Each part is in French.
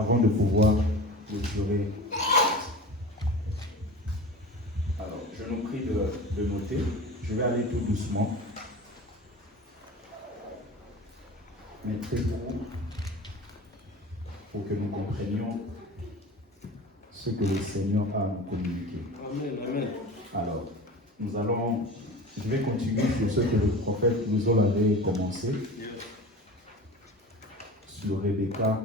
avant de pouvoir clôturer. Alors, je nous prie de noter. Je vais aller tout doucement, mais très court, pour que nous comprenions ce que le Seigneur a à nous communiquer. Amen, amen. Alors, je vais continuer sur ce que le prophète nous avait commencé, sur Rebecca.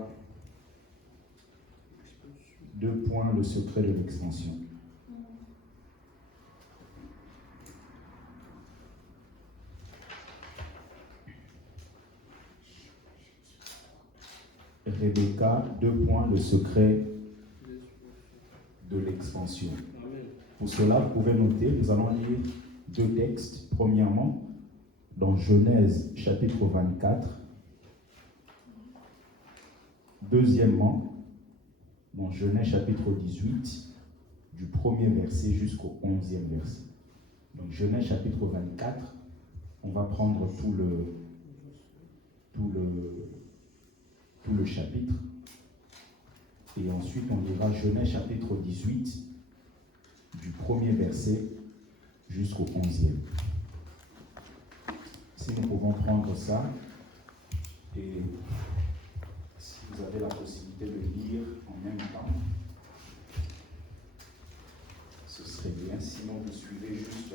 2 points, le secret de l'expansion. Rebecca, 2 points, le secret de l'expansion. Pour cela, vous pouvez noter, nous allons lire 2 textes. Premièrement, dans Genèse chapitre 24. Deuxièmement, dans Genèse chapitre 18, du 1er verset jusqu'au 11e verset. Donc Genèse chapitre 24, on va prendre tout le chapitre. Et ensuite, on lira Genèse chapitre 18, du 1er verset jusqu'au 11e. Si nous pouvons prendre ça, et si vous avez la possibilité de lire en même temps, ce serait bien. Sinon, vous suivez juste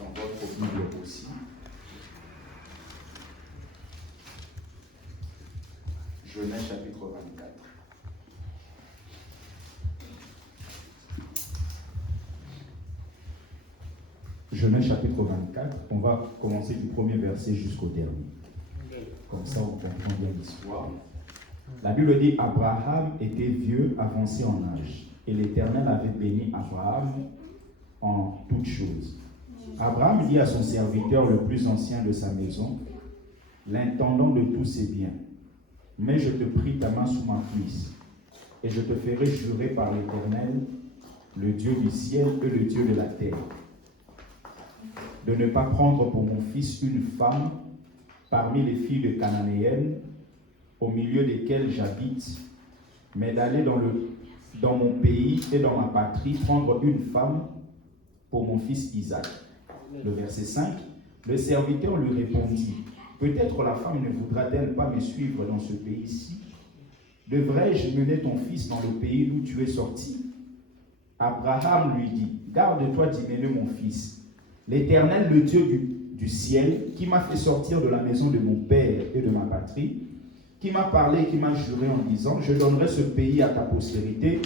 dans votre Bible aussi. Genèse chapitre 24. Genèse chapitre 24, on va commencer du 1er verset jusqu'au dernier. Comme ça, on comprend bien l'histoire. La Bible dit, Abraham était vieux, avancé en âge, et l'Éternel avait béni Abraham en toutes choses. Abraham dit à son serviteur le plus ancien de sa maison, l'intendant de tous ses biens, mais je te prie ta main sous ma cuisse, et je te ferai jurer par l'Éternel, le Dieu du ciel et le Dieu de la terre, de ne pas prendre pour mon fils une femme parmi les filles de Cananéennes, au milieu desquelles j'habite, mais d'aller dans mon pays et dans ma patrie prendre une femme pour mon fils Isaac. Le verset 5, le serviteur lui répondit, peut-être la femme ne voudra-t-elle pas me suivre dans ce pays-ci? Devrais-je mener ton fils dans le pays d'où tu es sorti? Abraham lui dit, garde-toi d'y mener mon fils. L'Éternel, le Dieu du ciel, qui m'a fait sortir de la maison de mon père et de ma patrie, qui m'a parlé, qui m'a juré en disant, je donnerai ce pays à ta postérité,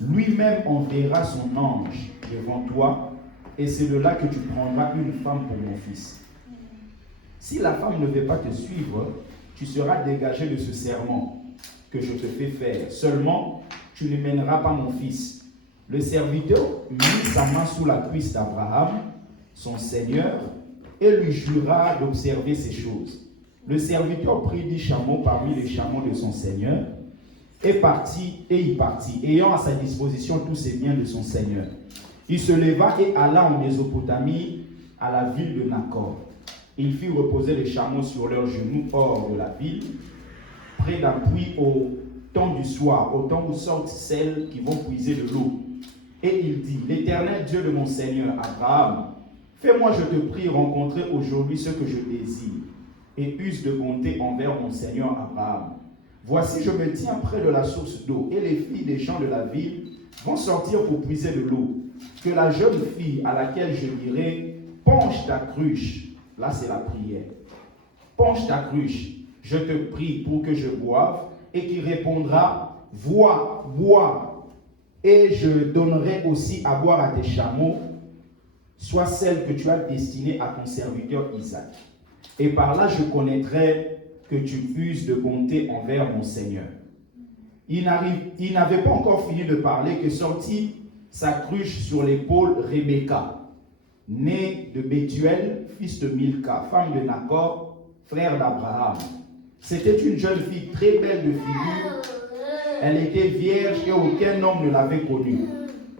lui-même enverra son ange devant toi, et c'est de là que tu prendras une femme pour mon fils. Si la femme ne veut pas te suivre, tu seras dégagé de ce serment que je te fais faire. Seulement, tu ne mèneras pas mon fils. Le serviteur mit sa main sous la cuisse d'Abraham, son seigneur, et lui jura d'observer ces choses. Le serviteur prit 10 chameaux parmi les chameaux de son seigneur, et il partit, ayant à sa disposition tous ses biens de son seigneur. Il se leva et alla en Mésopotamie, à la ville de Nacor. Il fit reposer les chameaux sur leurs genoux hors de la ville, près d'un puits au temps du soir, au temps où sortent celles qui vont puiser de l'eau. Et il dit, l'Éternel Dieu de mon Seigneur Abraham, fais-moi, je te prie, rencontrer aujourd'hui ce que je désire, et use de bonté envers mon Seigneur Abraham. Voici, je me tiens près de la source d'eau, et les filles des gens de la ville vont sortir pour puiser de l'eau. Que la jeune fille à laquelle je dirai, penche ta cruche, là c'est la prière, penche ta cruche, je te prie pour que je boive, et qui répondra, vois, bois, et je donnerai aussi à boire à tes chameaux, soit celle que tu as destinée à ton serviteur Isaac. Et par là je connaîtrai que tu uses de bonté envers mon Seigneur. Il n'avait pas encore fini de parler que sortit sa cruche sur l'épaule Rebecca, née de Bethuel, fils de Milca, femme de Nacor, frère d'Abraham. C'était une jeune fille très belle de figure. Elle était vierge et aucun homme ne l'avait connue.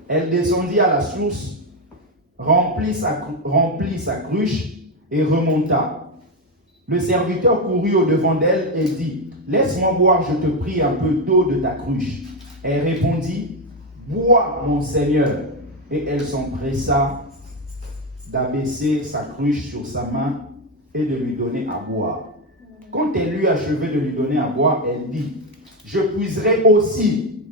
Elle descendit à la source, remplit sa cruche et remonta. Le serviteur courut au-devant d'elle et dit, « Laisse-moi boire, je te prie, un peu d'eau de ta cruche. » Elle répondit, « Bois, mon Seigneur. » Et elle s'empressa d'abaisser sa cruche sur sa main et de lui donner à boire. Quand elle eut achevé de lui donner à boire, elle dit, « Je puiserai aussi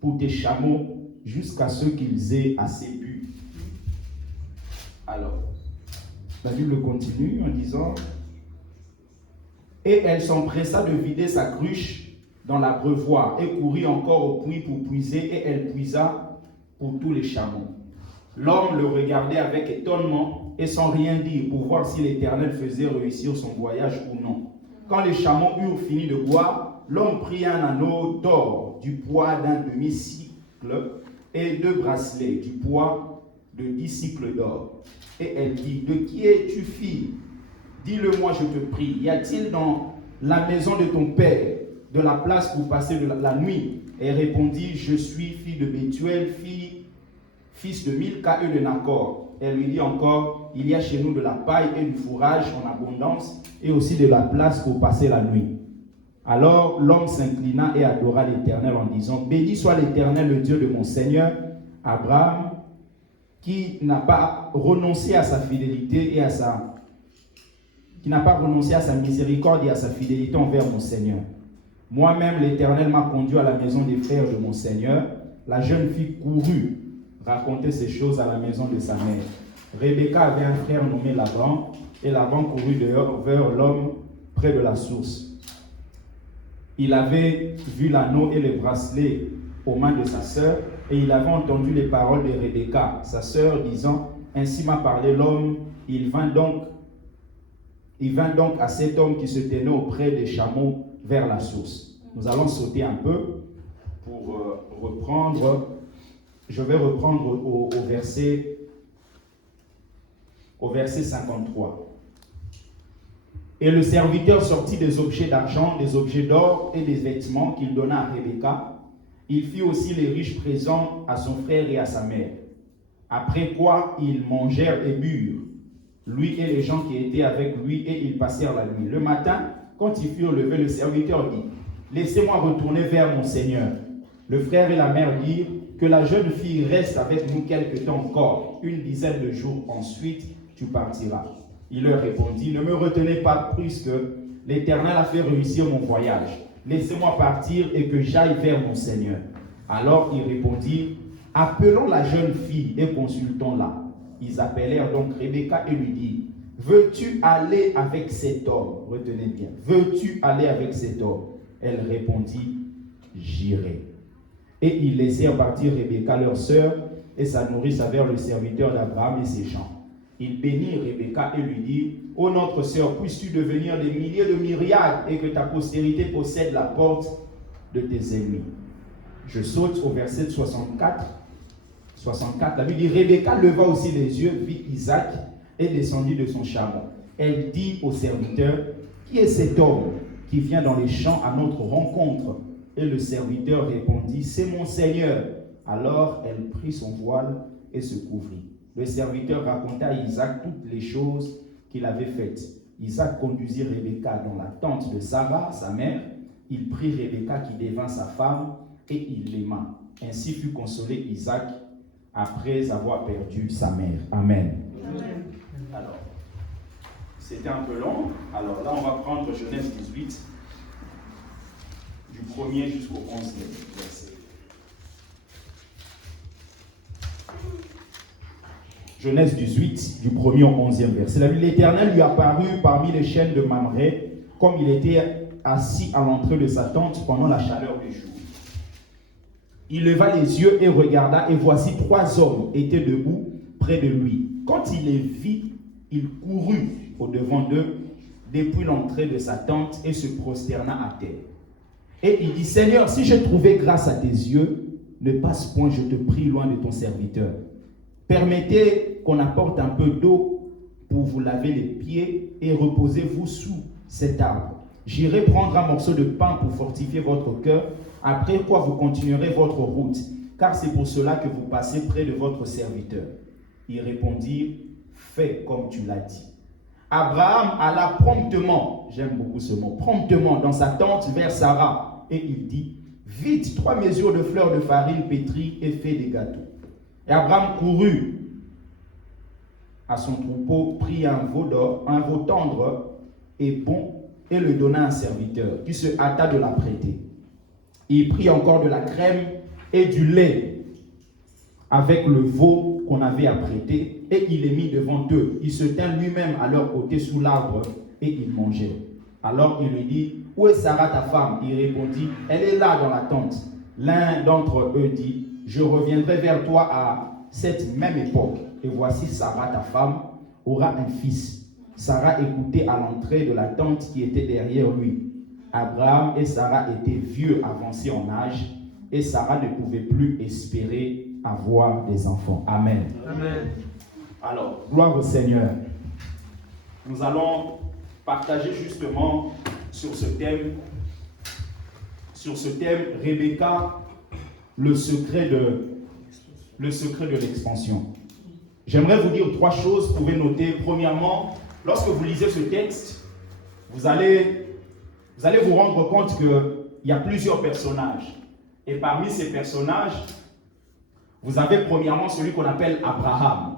pour tes chameaux jusqu'à ce qu'ils aient assez bu. » Alors, la Bible continue en disant, « Et elle s'empressa de vider sa cruche dans l'abreuvoir et courut encore au puits pour puiser, et elle puisa pour tous les chameaux. L'homme le regardait avec étonnement et sans rien dire pour voir si l'Éternel faisait réussir son voyage ou non. Quand les chameaux eurent fini de boire, l'homme prit un anneau d'or du poids d'un demi-cycle et 2 bracelets du poids de 10 cycles d'or. Et elle dit, « De qui es-tu fille? Dis-le-moi, je te prie. Y a-t-il dans la maison de ton père de la place pour passer la nuit? » Elle répondit, « Je suis fille de Bethuel, fils de Milka et de Nacor. » Elle lui dit encore, « Il y a chez nous de la paille et du fourrage en abondance et aussi de la place pour passer la nuit. » Alors l'homme s'inclina et adora l'Éternel en disant, « Béni soit l'Éternel, le Dieu de mon Seigneur Abraham, qui n'a pas renoncé à sa fidélité et à sa miséricorde et à sa fidélité envers mon Seigneur. Moi-même, l'Éternel m'a conduit à la maison des frères de mon Seigneur. » La jeune fille courut raconter ces choses à la maison de sa mère. Rebecca avait un frère nommé Laban, et Laban courut dehors vers l'homme près de la source. Il avait vu l'anneau et les bracelets aux mains de sa sœur, et il avait entendu les paroles de Rebecca, sa sœur, disant, « Ainsi m'a parlé l'homme, il vint donc à cet homme qui se tenait auprès des chameaux vers la source. » Nous allons sauter un peu pour reprendre. Je vais reprendre au verset 53. Et le serviteur sortit des objets d'argent, des objets d'or et des vêtements qu'il donna à Rebecca. Il fit aussi les riches présents à son frère et à sa mère. Après quoi, ils mangèrent et burent, lui et les gens qui étaient avec lui, et ils passèrent la nuit. Le matin, quand ils furent levés, le serviteur dit, « Laissez-moi retourner vers mon Seigneur. » Le frère et la mère dirent, « Que la jeune fille reste avec nous quelque temps encore, 10 de jours, ensuite tu partiras. » Il leur répondit, « Ne me retenez pas plus que l'Éternel a fait réussir mon voyage. Laissez-moi partir et que j'aille vers mon Seigneur. » Alors il répondit, « Appelons la jeune fille et consultons-la. » Ils appelèrent donc Rebecca et lui dirent, « Veux-tu aller avec cet homme ?» Retenez bien, « Veux-tu aller avec cet homme ?» Elle répondit, « J'irai. » Et ils laissèrent partir Rebecca, leur sœur, et sa nourrice vers le serviteur d'Abraham et ses gens. Ils bénirent Rebecca et lui dirent, « Ô notre sœur, puisses-tu devenir des milliers de myriades et que ta postérité possède la porte de tes ennemis. » Je saute au verset 64. La Bible dit, Rebecca leva aussi les yeux, vit Isaac et descendit de son chameau. Elle dit au serviteur, « Qui est cet homme qui vient dans les champs à notre rencontre ?» Et le serviteur répondit, « C'est mon Seigneur. » Alors elle prit son voile et se couvrit. Le serviteur raconta à Isaac toutes les choses qu'il avait faites. Isaac conduisit Rebecca dans la tente de Sarah, sa mère. Il prit Rebecca qui devint sa femme et il l'aima. Ainsi fut consolé Isaac après avoir perdu sa mère. Amen. Amen. Alors, c'était un peu long. Alors là, on va prendre Genèse 18, du 1er jusqu'au 11e verset. Genèse 18, du 1er au 11e verset. L'Éternel lui apparut parmi les chênes de Mamré, comme il était assis à l'entrée de sa tente pendant la chaleur du jour. Il leva les yeux et regarda, et voici 3 hommes étaient debout près de lui. Quand il les vit, il courut au-devant d'eux depuis l'entrée de sa tente et se prosterna à terre. Et il dit, « Seigneur, si j'ai trouvé grâce à tes yeux, ne passe point, je te prie, loin de ton serviteur. Permettez qu'on apporte un peu d'eau pour vous laver les pieds et reposez-vous sous cet arbre. J'irai prendre un morceau de pain pour fortifier votre cœur, après quoi vous continuerez votre route, car c'est pour cela que vous passez près de votre serviteur. » Ils répondirent, « Fais comme tu l'as dit. » Abraham alla promptement, j'aime beaucoup ce mot, promptement dans sa tente vers Sarah. Et il dit, vite 3 mesures de fleurs de farine pétrie et fais des gâteaux. Et Abraham courut à son troupeau, prit un veau tendre et bon, et le donna à un serviteur, qui se hâta de l'apprêter. Il prit encore de la crème et du lait avec le veau qu'on avait apprêté, et il les mit devant eux. Il se tint lui-même à leur côté sous l'arbre, et ils mangeaient. Alors il lui dit, où est Sarah ta femme? Il répondit, elle est là dans la tente. L'un d'entre eux dit, je reviendrai vers toi à cette même époque, et voici Sarah ta femme aura un fils. Sarah écoutait à l'entrée de la tente qui était derrière lui. Abraham et Sarah étaient vieux, avancés en âge, et Sarah ne pouvait plus espérer avoir des enfants. Amen. Amen. Alors, gloire au Seigneur. Nous allons partager justement sur ce thème, Rebecca, le secret de l'expansion. J'aimerais vous dire 3 choses, vous pouvez noter. Premièrement, lorsque vous lisez ce texte, vous allez vous rendre compte qu'il y a plusieurs personnages. Et parmi ces personnages, vous avez premièrement celui qu'on appelle Abraham.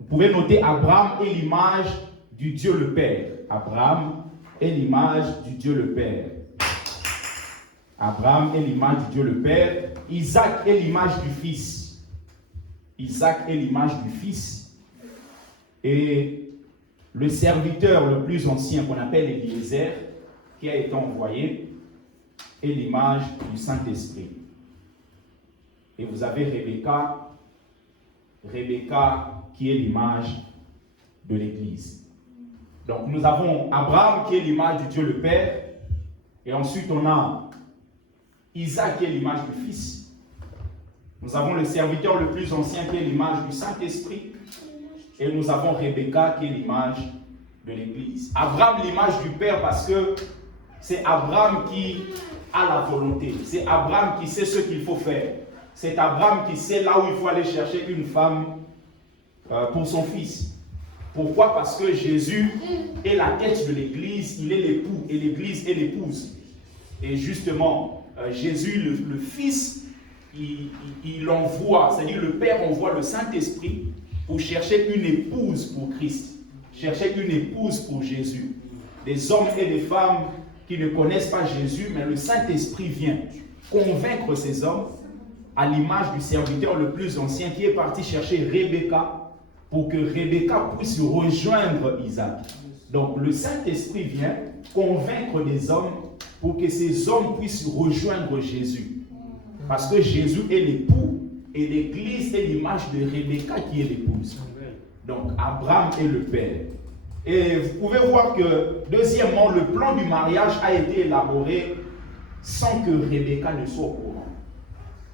Vous pouvez noter Abraham est l'image du Dieu le Père. Abraham est l'image du Dieu le Père. Abraham est l'image du Dieu le Père. Isaac est l'image du Fils. Isaac est l'image du Fils. Et le serviteur le plus ancien qu'on appelle Eliezer, qui a été envoyé, est l'image du Saint-Esprit. Et vous avez Rebecca qui est l'image de l'Église. Donc nous avons Abraham qui est l'image du Dieu le Père, et ensuite on a Isaac qui est l'image du Fils. Nous avons le serviteur le plus ancien qui est l'image du Saint-Esprit, et nous avons Rebecca qui est l'image de l'Église. Abraham l'image du Père parce que c'est Abraham qui a la volonté, c'est Abraham qui sait ce qu'il faut faire. C'est Abraham qui sait là où il faut aller chercher une femme pour son fils. Pourquoi? Parce que Jésus est la tête de l'Église, il est l'époux et l'Église est l'épouse. Et justement, Jésus, le Fils, il envoie, c'est-à-dire le Père envoie le Saint-Esprit pour chercher une épouse pour Christ, chercher une épouse pour Jésus. Des hommes et des femmes qui ne connaissent pas Jésus, mais le Saint-Esprit vient convaincre ces hommes à l'image du serviteur le plus ancien qui est parti chercher Rebecca pour que Rebecca puisse rejoindre Isaac. Donc le Saint-Esprit vient convaincre des hommes pour que ces hommes puissent rejoindre Jésus. Parce que Jésus est l'époux et l'Église est l'image de Rebecca qui est l'épouse. Donc Abraham est le père. Et vous pouvez voir que, deuxièmement, le plan du mariage a été élaboré sans que Rebecca ne soit au courant.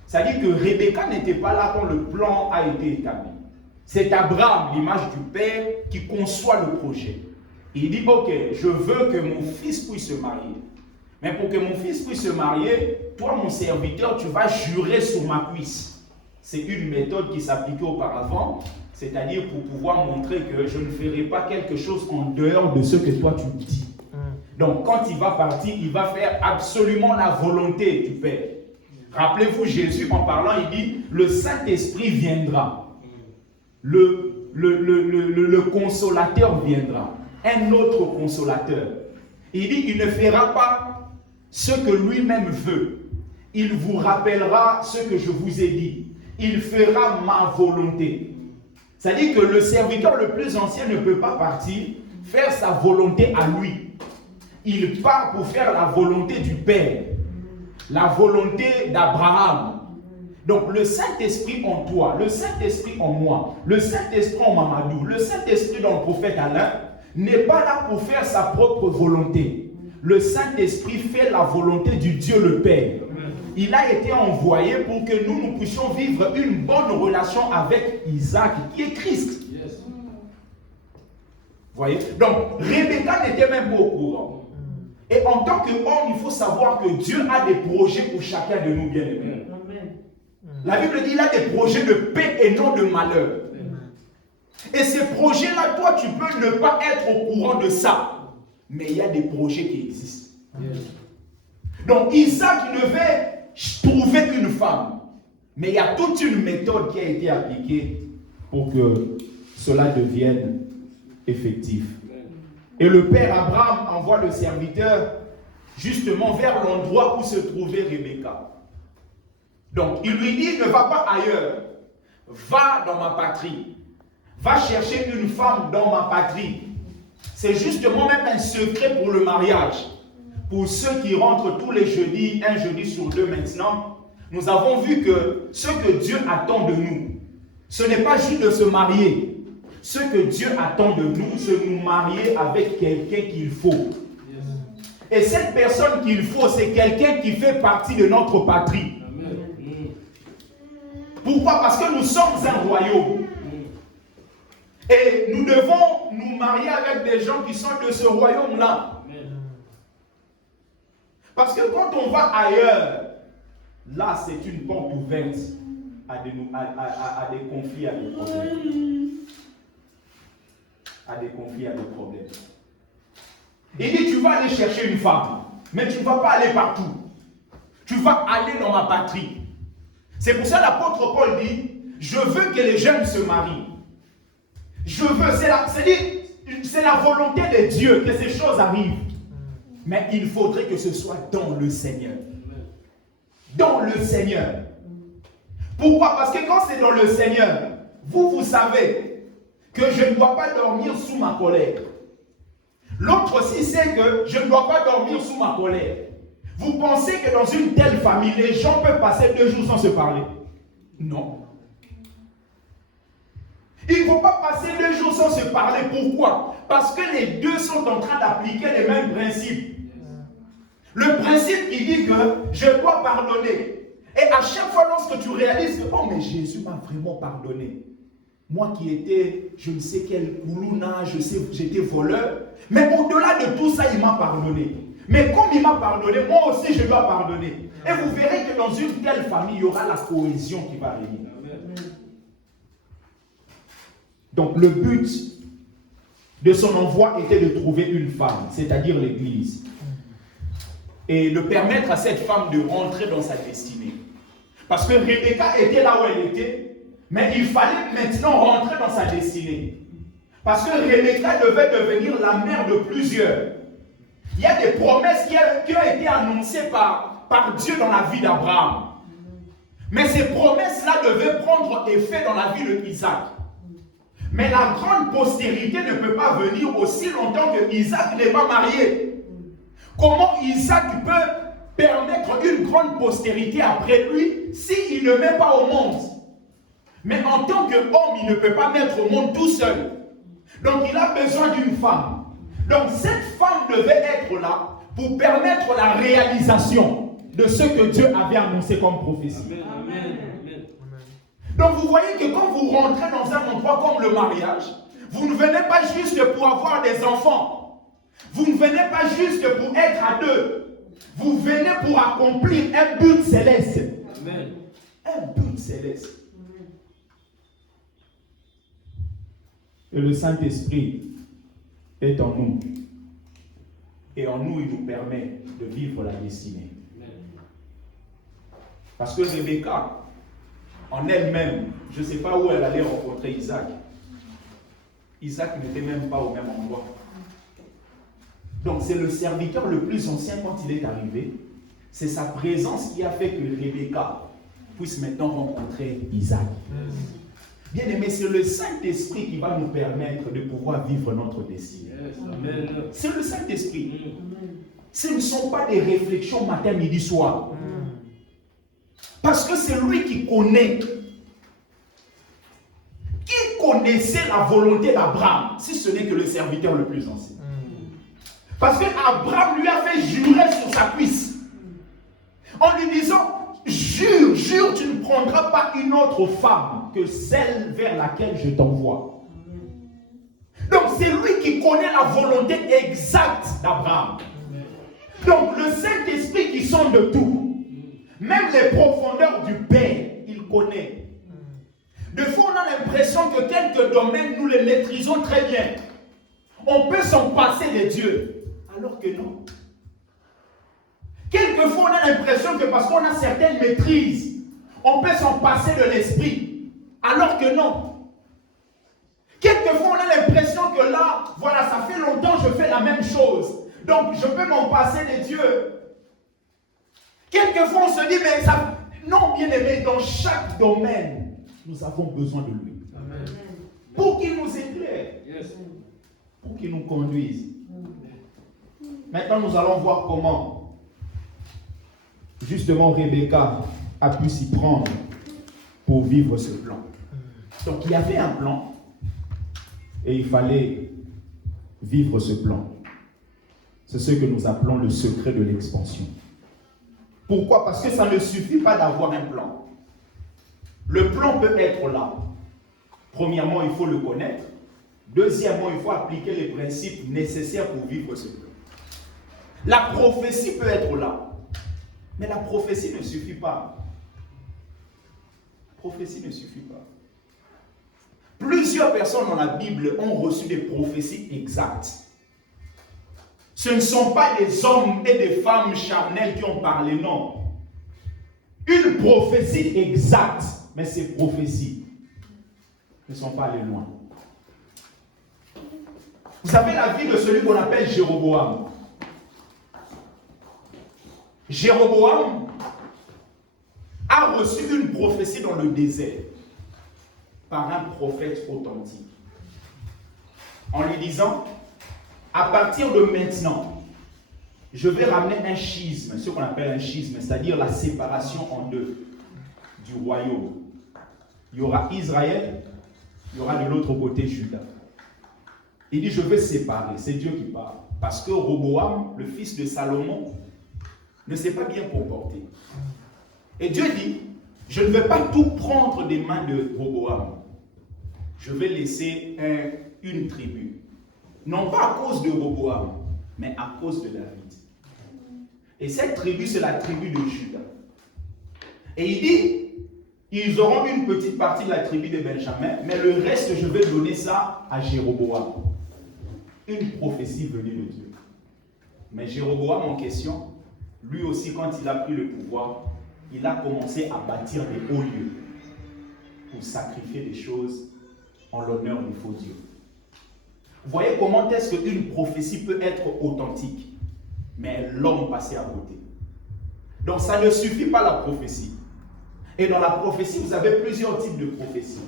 C'est-à-dire que Rebecca n'était pas là quand le plan a été établi. C'est Abraham, l'image du père, qui conçoit le projet. Il dit, ok, je veux que mon fils puisse se marier. Mais pour que mon fils puisse se marier, toi, mon serviteur, tu vas jurer sur ma cuisse. C'est une méthode qui s'appliquait auparavant, c'est-à-dire pour pouvoir montrer que je ne ferai pas quelque chose en dehors de ce que toi tu dis. Donc, quand il va partir, il va faire absolument la volonté du Père. Rappelez-vous, Jésus, en parlant, il dit, le Saint-Esprit viendra. Le consolateur viendra. Un autre consolateur. Il dit, il ne fera pas ce que lui-même veut. Il vous rappellera ce que je vous ai dit. Il fera ma volonté. C'est-à-dire que le serviteur le plus ancien ne peut pas partir faire sa volonté à lui. Il part pour faire la volonté du Père. La volonté d'Abraham. Donc le Saint-Esprit en toi, le Saint-Esprit en moi, le Saint-Esprit en Mamadou, le Saint-Esprit dans le prophète Alain, n'est pas là pour faire sa propre volonté. Le Saint-Esprit fait la volonté du Dieu le Père. Il a été envoyé pour que nous puissions vivre une bonne relation avec Isaac, qui est Christ. Voyez? Donc, Rebecca n'était même pas au courant. Et en tant qu'homme, il faut savoir que Dieu a des projets pour chacun de nous, bien-aimés. La Bible dit qu'il a des projets de paix et non de malheur. Et ces projets-là, toi, tu peux ne pas être au courant de ça. Mais il y a des projets qui existent. Donc, Isaac devait trouver une femme. Mais il y a toute une méthode qui a été appliquée pour que cela devienne effectif. Et le père Abraham envoie le serviteur justement vers l'endroit où se trouvait Rebecca. Donc, il lui dit, ne va pas ailleurs. Va dans ma patrie. Va chercher une femme dans ma patrie. C'est justement même un secret pour le mariage. Pour ceux qui rentrent tous les jeudis, un jeudi sur deux maintenant, nous avons vu que ce que Dieu attend de nous, ce n'est pas juste de se marier. Ce que Dieu attend de nous, c'est de nous marier avec quelqu'un qu'il faut. Et cette personne qu'il faut, c'est quelqu'un qui fait partie de notre patrie. Pourquoi? Parce que nous sommes un royaume. Et nous devons nous marier avec des gens qui sont de ce royaume-là. Parce que quand on va ailleurs, là c'est une porte ouverte à des conflits, à des problèmes. À des conflits, à des problèmes. Il dit, tu vas aller chercher une femme, mais tu ne vas pas aller partout. Tu vas aller dans ma patrie. C'est pour ça que l'apôtre Paul dit, je veux que les jeunes se marient. Je veux, c'est la volonté de Dieu que ces choses arrivent. Mais il faudrait que ce soit dans le Seigneur. Dans le Seigneur. Pourquoi? Parce que quand c'est dans le Seigneur, vous savez que je ne dois pas dormir sous ma colère. L'autre aussi sait que je ne dois pas dormir sous ma colère. Vous pensez que dans une telle famille, les gens peuvent passer 2 jours sans se parler? Non. Il ne faut pas passer 2 jours sans se parler. Pourquoi? Parce que les deux sont en train d'appliquer les mêmes principes. Le principe qui dit que je dois pardonner. Et à chaque fois lorsque tu réalises que oh mais Jésus m'a vraiment pardonné. Moi qui étais, je ne sais quel koulouna, j'étais voleur. Mais au-delà de tout ça, il m'a pardonné. Mais comme il m'a pardonné, moi aussi je dois pardonner. Et vous verrez que dans une telle famille, il y aura la cohésion qui va régner. Donc le but de son envoi était de trouver une femme, c'est-à-dire l'Église. Et de permettre à cette femme de rentrer dans sa destinée. Parce que Rebecca était là où elle était, mais il fallait maintenant rentrer dans sa destinée. Parce que Rebecca devait devenir la mère de plusieurs. Il y a des promesses qui ont été annoncées par Dieu dans la vie d'Abraham. Mais ces promesses-là devaient prendre effet dans la vie d'Isaac. Mais la grande postérité ne peut pas venir aussi longtemps que Isaac n'est pas marié. Comment Isaac peut permettre une grande postérité après lui s'il ne met pas au monde? Mais en tant qu'homme, il ne peut pas mettre au monde tout seul. Donc il a besoin d'une femme. Donc cette femme devait être là pour permettre la réalisation de ce que Dieu avait annoncé comme prophétie. Amen. Amen. Donc vous voyez que quand vous rentrez dans un endroit comme le mariage, vous ne venez pas juste pour avoir des enfants. Vous ne venez pas juste pour être à deux. Vous venez pour accomplir un but céleste. Amen. Un but céleste. Et le Saint-Esprit est en nous. Et en nous, il nous permet de vivre la destinée. Parce que Rebecca, en elle-même, je ne sais pas où elle allait rencontrer Isaac. Isaac n'était même pas au même endroit. Donc c'est le serviteur le plus ancien quand il est arrivé. C'est sa présence qui a fait que Rebecca puisse maintenant rencontrer Isaac. Bien aimé, c'est le Saint-Esprit qui va nous permettre de pouvoir vivre notre destinée. C'est le Saint-Esprit. Ce ne sont pas des réflexions matin, midi, soir. Parce que c'est lui qui connaît. Qui connaissait la volonté d'Abraham, si ce n'est que le serviteur le plus ancien. Parce que Abraham lui a fait jurer sur sa cuisse. En lui disant, jure, jure, tu ne prendras pas une autre femme que celle vers laquelle je t'envoie. Donc c'est lui qui connaît la volonté exacte d'Abraham. Donc le Saint-Esprit qui sonde tout, même les profondeurs du Père, il connaît. De fois on a l'impression l'impression que quelques domaines, nous les maîtrisons très bien. On peut s'en passer de Dieu, alors que non. Quelquefois, on a l'impression que parce qu'on a certaines maîtrises, on peut s'en passer de l'esprit, alors que non. Quelquefois, on a l'impression que là, voilà, ça fait longtemps que je fais la même chose. Donc, je peux m'en passer de Dieu. Quelquefois, on se dit, mais ça... Non, bien aimé, dans chaque domaine, nous avons besoin de lui. Amen. Pour qu'il nous éclaire. Yes. Pour qu'il nous conduise. Maintenant, nous allons voir comment, justement, Rebecca a pu s'y prendre pour vivre ce plan. Donc, il y avait un plan et il fallait vivre ce plan. C'est ce que nous appelons le secret de l'expansion. Pourquoi? Parce que ça ne suffit pas d'avoir un plan. Le plan peut être là. Premièrement, il faut le connaître. Deuxièmement, il faut appliquer les principes nécessaires pour vivre ce plan. La prophétie peut être là. Mais la prophétie ne suffit pas. La prophétie ne suffit pas. Plusieurs personnes dans la Bible ont reçu des prophéties exactes. Ce ne sont pas des hommes et des femmes charnels qui ont parlé, non. Une prophétie exacte, mais ces prophéties ne sont pas allées loin. Vous savez la vie de celui qu'on appelle Jéroboam. Jéroboam a reçu une prophétie dans le désert par un prophète authentique. En lui disant, à partir de maintenant, je vais ramener un schisme, ce qu'on appelle un schisme, c'est-à-dire la séparation en deux du royaume. Il y aura Israël, il y aura de l'autre côté Juda. Il dit, je vais séparer, c'est Dieu qui parle. Parce que Roboam, le fils de Salomon, ne s'est pas bien comporté. Et Dieu dit, je ne vais pas tout prendre des mains de Roboam. Je vais laisser une tribu. Non pas à cause de Roboam, mais à cause de David. Et cette tribu, c'est la tribu de Juda. Et il dit, ils auront une petite partie de la tribu de Benjamin, mais le reste, je vais donner ça à Jéroboam. Une prophétie venue de Dieu. Mais Jéroboam en question, lui aussi, quand il a pris le pouvoir, il a commencé à bâtir des hauts lieux pour sacrifier des choses en l'honneur du faux Dieu. Vous voyez comment est-ce qu'une prophétie peut être authentique, mais l'homme passé à côté. Donc ça ne suffit pas la prophétie. Et dans la prophétie, vous avez plusieurs types de prophéties.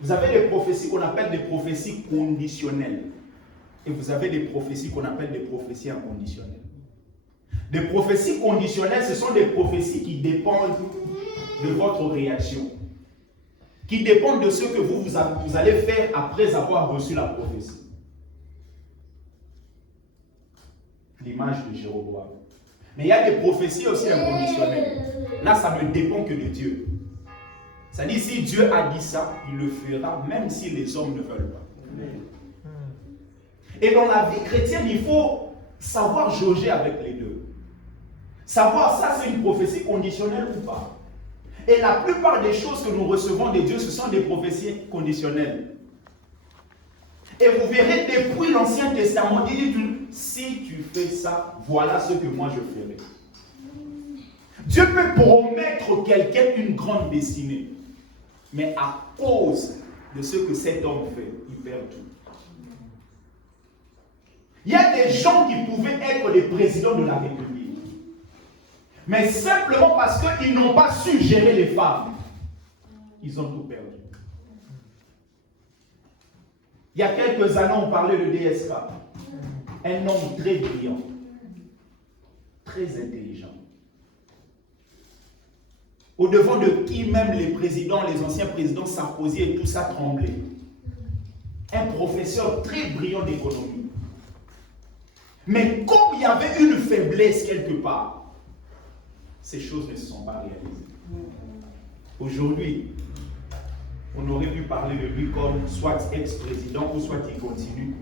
Vous avez des prophéties qu'on appelle des prophéties conditionnelles. Et vous avez des prophéties qu'on appelle des prophéties inconditionnelles. Des prophéties conditionnelles, ce sont des prophéties qui dépendent de votre réaction. Qui dépendent de ce que vous allez faire après avoir reçu la prophétie. L'image de Jéroboam. Mais il y a des prophéties aussi inconditionnelles. Là, ça ne dépend que de Dieu. Ça dit, si Dieu a dit ça, il le fera, même si les hommes ne veulent pas. Et dans la vie chrétienne, il faut savoir jauger avec les deux. Savoir ça, c'est une prophétie conditionnelle ou pas. Et la plupart des choses que nous recevons de Dieu, ce sont des prophéties conditionnelles. Et vous verrez, depuis l'Ancien Testament, il dit, si tu fais ça, voilà ce que moi je ferai. Dieu peut promettre quelqu'un une grande destinée. Mais à cause de ce que cet homme fait, il perd tout. Il y a des gens qui pouvaient être des présidents de la République. Mais simplement parce qu'ils n'ont pas su gérer les femmes, ils ont tout perdu. Il y a quelques années, on parlait de DSK. Un homme très brillant, très intelligent. Au devant de qui même les présidents, les anciens présidents Sarkozy et tout ça tremblaient. Un professeur très brillant d'économie. Mais comme il y avait une faiblesse quelque part, ces choses ne se sont pas réalisées. Aujourd'hui, on aurait pu parler de lui comme soit ex-président ou soit il continue.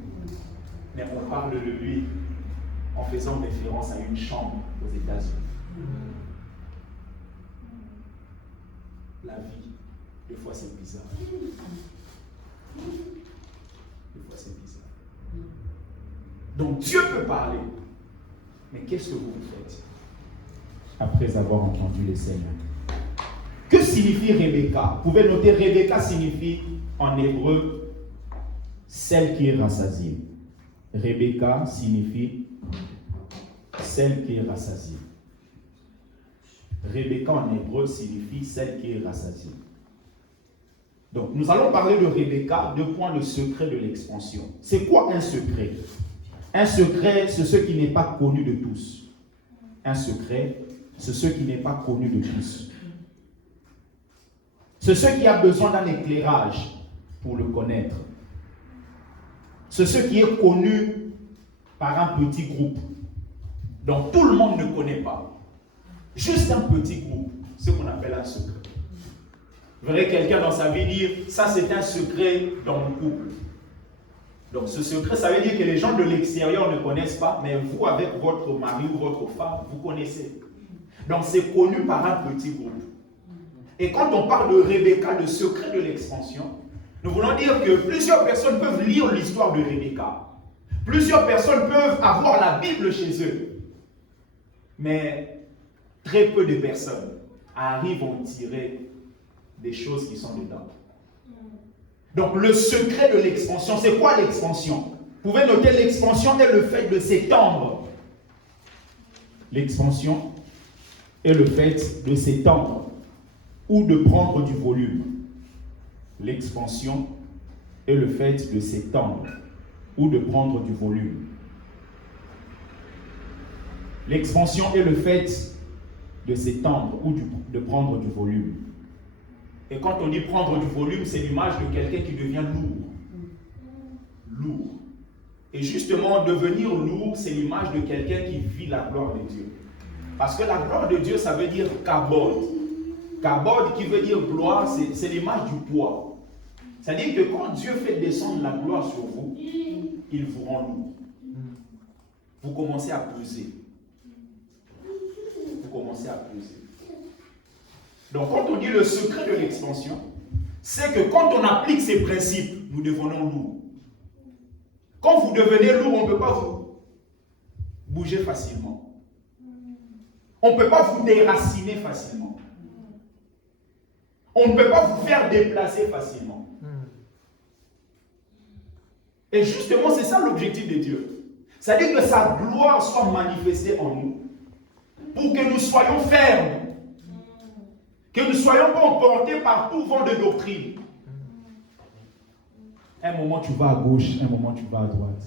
Mais on parle de lui en faisant référence à une chambre aux États-Unis. La vie, des fois c'est bizarre. Des fois, c'est bizarre. Donc, Dieu peut parler. Mais qu'est-ce que vous faites après avoir entendu les Seigneurs? Que signifie Rebecca? Vous pouvez noter, Rebecca signifie en hébreu celle qui est rassasiée. Rebecca signifie celle qui est rassasiée. Rebecca en hébreu signifie celle qui est rassasiée. Donc, nous allons parler de Rebecca, deux points, le secret de l'expansion. C'est quoi un secret? Un secret, c'est ce qui n'est pas connu de tous. Un secret, c'est ce qui n'est pas connu de tous. C'est ce qui a besoin d'un éclairage pour le connaître. C'est ce qui est connu par un petit groupe. Donc tout le monde ne connaît pas. Juste un petit groupe, ce qu'on appelle un secret. Vous verrez quelqu'un dans sa vie dire, ça c'est un secret dans mon couple. Donc ce secret, ça veut dire que les gens de l'extérieur ne connaissent pas, mais vous avec votre mari ou votre femme, vous connaissez. Donc c'est connu par un petit groupe. Et quand on parle de Rebecca, le secret de l'expansion, nous voulons dire que plusieurs personnes peuvent lire l'histoire de Rebecca. Plusieurs personnes peuvent avoir la Bible chez eux. Mais très peu de personnes arrivent à en tirer des choses qui sont dedans. Donc le secret de l'expansion, c'est quoi l'expansion? Vous pouvez noter, l'expansion est le fait de s'étendre. L'expansion est le fait de s'étendre ou de prendre du volume. L'expansion est le fait de s'étendre ou de prendre du volume. L'expansion est le fait de s'étendre ou de prendre du volume. Et quand on dit prendre du volume, c'est l'image de quelqu'un qui devient lourd. Lourd. Et justement, devenir lourd, c'est l'image de quelqu'un qui vit la gloire de Dieu. Parce que la gloire de Dieu, ça veut dire kabod. Kabod qui veut dire gloire, c'est l'image du poids. C'est-à-dire que quand Dieu fait descendre la gloire sur vous, il vous rend lourd. Vous commencez à peser. Vous commencez à peser. Donc quand on dit le secret de l'expansion, c'est que quand on applique ces principes, nous devenons lourds. Quand vous devenez lourd, on ne peut pas vous bouger facilement. On ne peut pas vous déraciner facilement. On ne peut pas vous faire déplacer facilement. Et justement, c'est ça l'objectif de Dieu. C'est-à-dire que sa gloire soit manifestée en nous pour que nous soyons fermes. Que nous ne soyons pas emportés par tout vent de doctrine. Un moment tu vas à gauche, un moment tu vas à droite.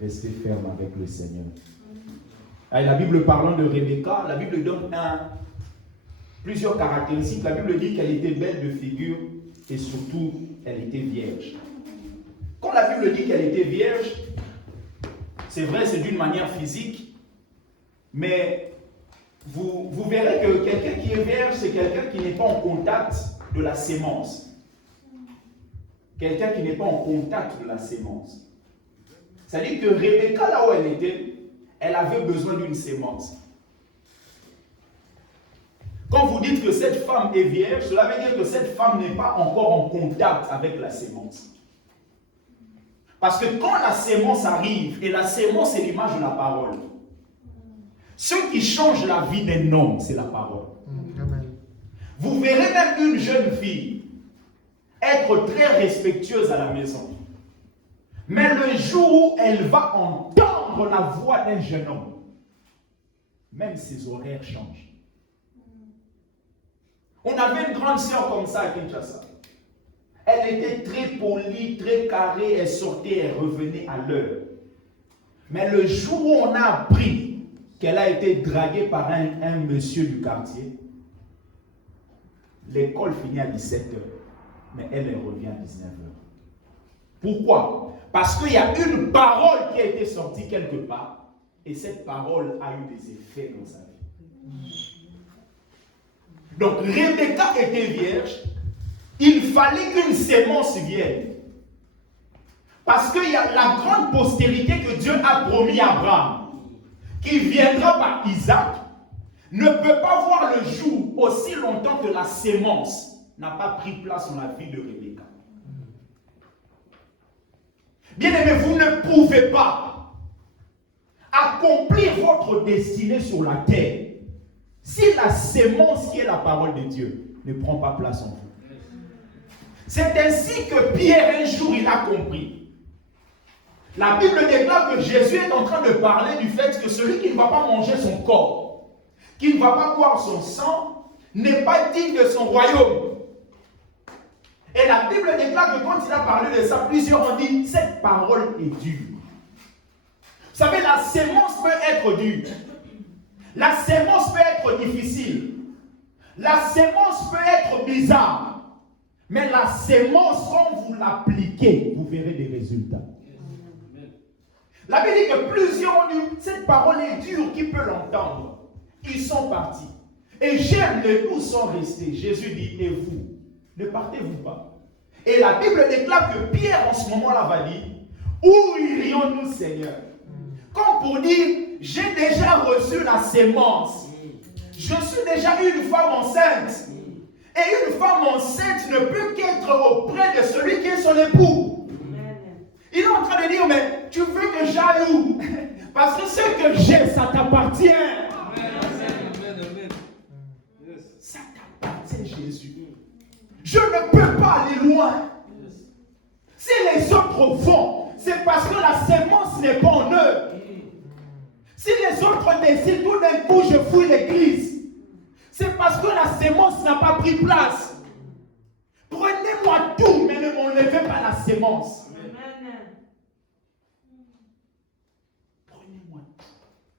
Restez ferme avec le Seigneur. Et la Bible parlant de Rebecca, la Bible donne plusieurs caractéristiques. La Bible dit qu'elle était belle de figure et surtout, elle était vierge. Quand la Bible dit qu'elle était vierge, c'est vrai, c'est d'une manière physique, mais vous verrez que quelqu'un qui est vierge, c'est quelqu'un qui n'est pas en contact de la sémence. Quelqu'un qui n'est pas en contact de la sémence. C'est-à-dire que Rebecca, là où elle était, elle avait besoin d'une sémence. Quand vous dites que cette femme est vierge, cela veut dire que cette femme n'est pas encore en contact avec la sémence. Parce que quand la sémence arrive, et la sémence c'est l'image de la parole, ce qui change la vie d'un homme, c'est la parole. Amen. Vous verrez même une jeune fille être très respectueuse à la maison. Mais le jour où elle va entendre la voix d'un jeune homme, même ses horaires changent. On avait une grande sœur comme ça à Kinshasa. Elle était très polie, très carrée, elle sortait, elle revenait à l'heure. Mais le jour où on a appris qu'elle a été draguée par un monsieur du quartier, l'école finit à 17h, mais elle revient à 19h. Pourquoi? Parce qu'il y a une parole qui a été sortie quelque part, et cette parole a eu des effets dans sa vie. Donc Rebecca était vierge, il fallait qu'une sémence vienne. Parce qu'il y a la grande postérité que Dieu a promis à Abraham, qui viendra par Isaac, ne peut pas voir le jour aussi longtemps que la sémence n'a pas pris place dans la vie de Rebecca. Bien-aimés, vous ne pouvez pas accomplir votre destinée sur la terre si la sémence qui est la parole de Dieu ne prend pas place en vous. C'est ainsi que Pierre, un jour, il a compris. La Bible déclare que Jésus est en train de parler du fait que celui qui ne va pas manger son corps, qui ne va pas boire son sang, n'est pas digne de son royaume. Et la Bible déclare que quand il a parlé de ça, plusieurs ont dit, cette parole est dure. Vous savez, la sémence peut être dure. La sémence peut être difficile. La sémence peut être bizarre. Mais la sémence, quand vous l'appliquez, vous verrez des résultats. La Bible dit que plusieurs ont dit, cette parole est dure, qui peut l'entendre? Ils sont partis. Et j'aime, les tous sont restés. Jésus dit, et vous, ne partez-vous pas? Et la Bible déclare que Pierre, en ce moment-là, va dire, où irions-nous, Seigneur? Comme pour dire, j'ai déjà reçu la sémence. Je suis déjà une femme enceinte. Et une femme enceinte ne peut qu'être auprès de celui qui est son époux. Il est en train de dire, mais tu veux que j'aille où? Parce que ce que j'ai, ça t'appartient. Ça t'appartient, Jésus. Je ne peux pas aller loin. Si les autres vont, c'est parce que la sémence n'est pas en eux. Si les autres décident, tout d'un coup, je fouille l'église, c'est parce que la sémence n'a pas pris place. Prenez-moi tout, mais ne m'enlevez pas la sémence. Prenez-moi tout,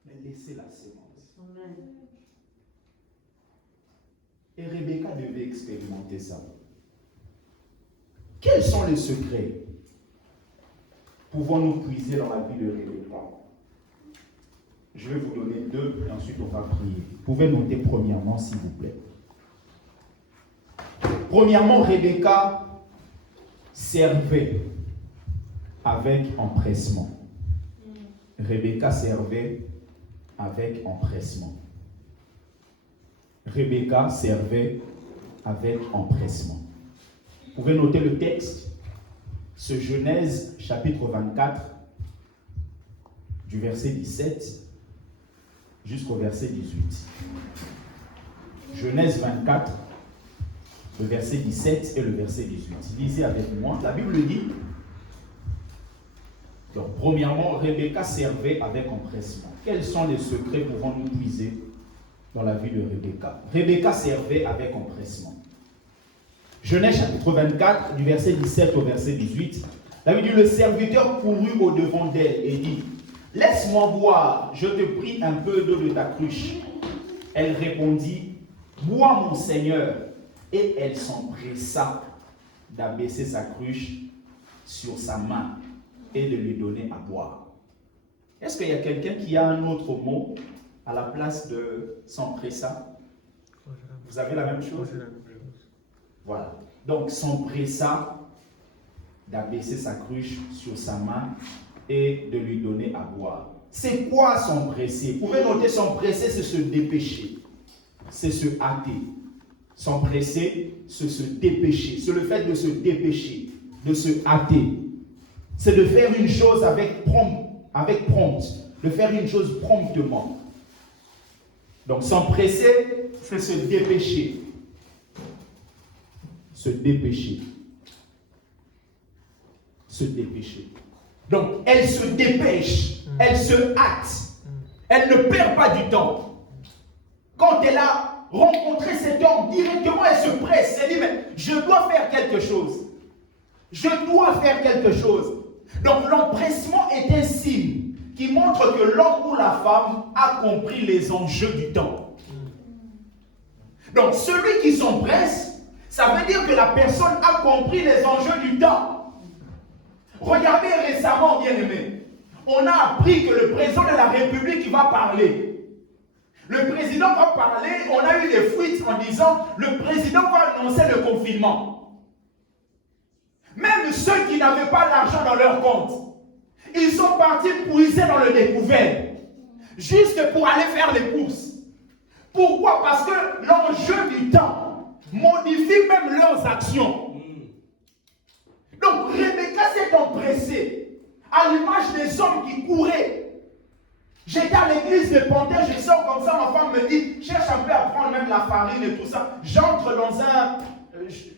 mais laissez la sémence. Et Rebecca devait expérimenter ça. Quels sont les secrets? Pouvons-nous puiser dans la vie de Rebecca? Je vais vous donner deux et ensuite on va prier. Vous pouvez noter premièrement, s'il vous plaît. Premièrement, Rebecca servait avec empressement. Rebecca servait avec empressement. Rebecca servait avec empressement. Vous pouvez noter le texte. Ce Genèse chapitre 24, du verset 17 jusqu'au verset 18. Genèse 24, le verset 17 et le verset 18. Lisez avec moi. La Bible dit, donc, premièrement, Rebecca servait avec empressement. Quels sont les secrets pouvons-nous puiser dans la vie de Rebecca? Rebecca servait avec empressement. Genèse chapitre 24, du verset 17 au verset 18. La Bible dit, le serviteur courut au-devant d'elle et dit, laisse-moi boire, je te prie, un peu d'eau de ta cruche. Elle répondit, bois mon Seigneur. Et elle s'empressa d'abaisser sa cruche sur sa main et de lui donner à boire. Est-ce qu'il y a quelqu'un qui a un autre mot à la place de s'empressa? Vous avez la même chose? Voilà. Donc, s'empressa d'abaisser sa cruche sur sa main et de lui donner à boire. C'est quoi s'empresser? Vous pouvez noter, s'empresser, c'est se dépêcher. C'est se hâter. S'empresser, c'est se dépêcher. C'est le fait de se dépêcher, de se hâter. C'est de faire une chose avec prompte, de faire une chose promptement. Donc, s'empresser, c'est se dépêcher. Se dépêcher. Se dépêcher. Donc, elle se dépêche, elle se hâte, elle ne perd pas du temps. Quand elle a rencontré cet homme, directement elle se presse, elle dit, mais je dois faire quelque chose. Je dois faire quelque chose. Donc, l'empressement est un signe qui montre que l'homme ou la femme a compris les enjeux du temps. Donc, celui qui s'empresse, ça veut dire que la personne a compris les enjeux du temps. Regardez récemment, bien-aimés, on a appris que le président de la République va parler. Le président va parler, on a eu des fuites en disant le président va annoncer le confinement. Même ceux qui n'avaient pas d'argent dans leur compte, ils sont partis puiser dans le découvert, juste pour aller faire les courses. Pourquoi? Parce que l'enjeu du temps modifie même leurs actions. Donc Rebecca s'est empressée. l'image des hommes qui couraient. J'étais à l'église de Panthère, je sors comme ça, ma femme me dit, cherche un peu à prendre même la farine et tout ça. J'entre dans un,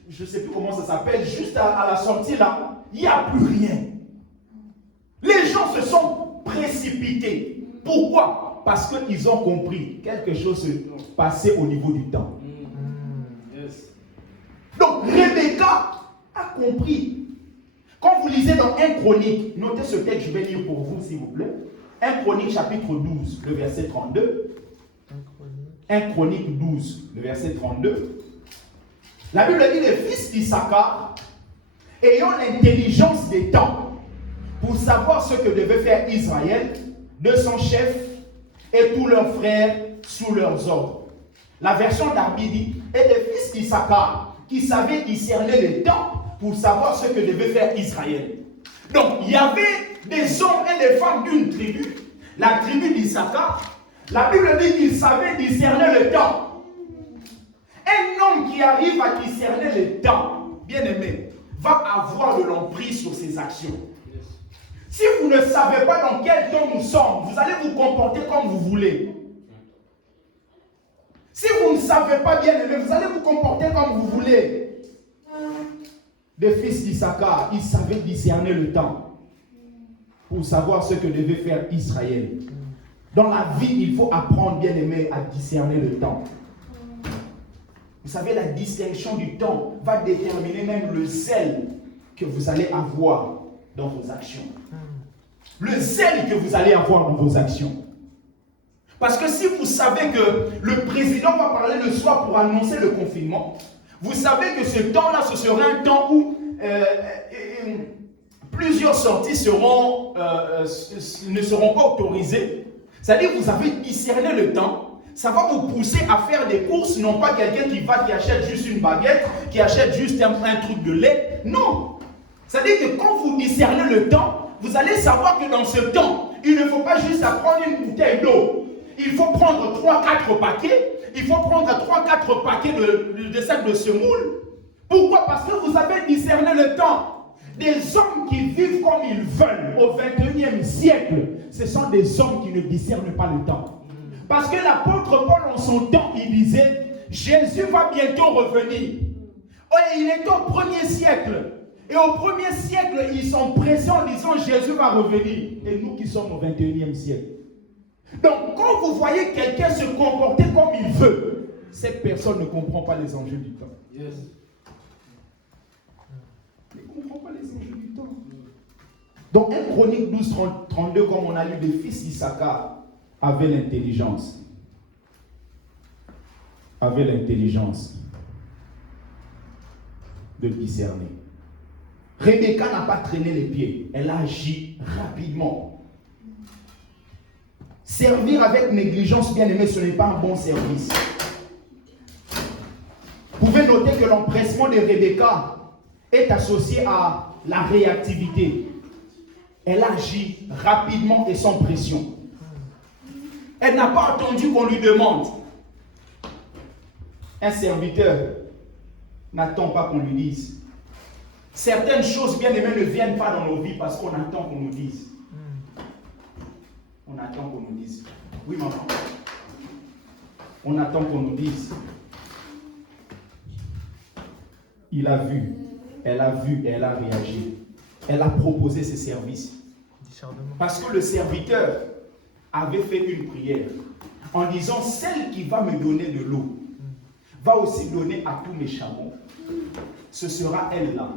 je ne sais plus comment ça s'appelle, juste à la sortie là, il n'y a plus rien. Les gens se sont précipités. Pourquoi? Parce qu'ils ont compris quelque chose se passait au niveau du temps. Donc Rebecca a compris. Quand vous lisez dans 1 Chronique, notez ce texte, je vais lire pour vous s'il vous plaît. 1 Chronique chapitre 12, le verset 32. 1 Chronique 12, le verset 32. La Bible dit les fils d'Issachar ayant l'intelligence des temps pour savoir ce que devait faire Israël, de son chef et tous leurs frères sous leurs ordres. La version d'Arbi dit et les fils d'Issachar qui savaient discerner les temps pour savoir ce que devait faire Israël. Donc, il y avait des hommes et des femmes d'une tribu, la tribu d'Issachar. La Bible dit qu'ils savaient discerner le temps. Un homme qui arrive à discerner le temps, bien aimé, va avoir de l'emprise sur ses actions. Si vous ne savez pas dans quel temps nous sommes, vous allez vous comporter comme vous voulez. Si vous ne savez pas, bien aimé, vous allez vous comporter comme vous voulez. Les fils d'Issachar, ils savaient discerner le temps pour savoir ce que devait faire Israël. Dans la vie, il faut apprendre, bien aimé, à discerner le temps. Vous savez, la distinction du temps va déterminer même le zèle que vous allez avoir dans vos actions. Le zèle que vous allez avoir dans vos actions. Parce que si vous savez que le président va parler le soir pour annoncer le confinement, vous savez que ce temps-là, ce sera un temps où plusieurs sorties ne seront pas autorisées. C'est-à-dire que vous avez discerné le temps. Ça va vous pousser à faire des courses, non pas quelqu'un qui achète juste une baguette, qui achète juste un truc de lait. Non. C'est-à-dire que quand vous discernez le temps, vous allez savoir que dans ce temps, il ne faut pas juste prendre une bouteille d'eau. Il faut prendre 3-4 paquets. Il faut prendre 3-4 paquets de sacs de semoule. Pourquoi? Parce que vous avez discerné le temps. Des hommes qui vivent comme ils veulent au 21e siècle, ce sont des hommes qui ne discernent pas le temps. Parce que l'apôtre Paul en son temps, il disait, Jésus va bientôt revenir. Et il est au 1er siècle. Et au 1er siècle, ils sont pressés en disant, Jésus va revenir. Et nous qui sommes au 21e siècle. Donc, quand vous voyez quelqu'un se comporter comme il veut, cette personne ne comprend pas les enjeux du temps. Yes. Ne comprend pas les enjeux du temps. Donc, 1 Chronique 12, 32, comme on a lu, les fils d'Issachar avaient l'intelligence. Avaient l'intelligence de discerner. Rebecca n'a pas traîné les pieds. Elle a agi rapidement. Servir avec négligence, bien aimé, ce n'est pas un bon service. Vous pouvez noter que l'empressement de Rebecca est associé à la réactivité. Elle agit rapidement et sans pression. Elle n'a pas attendu qu'on lui demande. Un serviteur n'attend pas qu'on lui dise. Certaines choses, bien aimées, ne viennent pas dans nos vies parce qu'on attend qu'on nous dise. On attend qu'on nous dise. Oui, maman. On attend qu'on nous dise. Il a vu, elle a vu et elle a réagi. Elle a proposé ses services. Parce que le serviteur avait fait une prière en disant, celle qui va me donner de l'eau va aussi donner à tous mes chameaux. Ce sera elle-là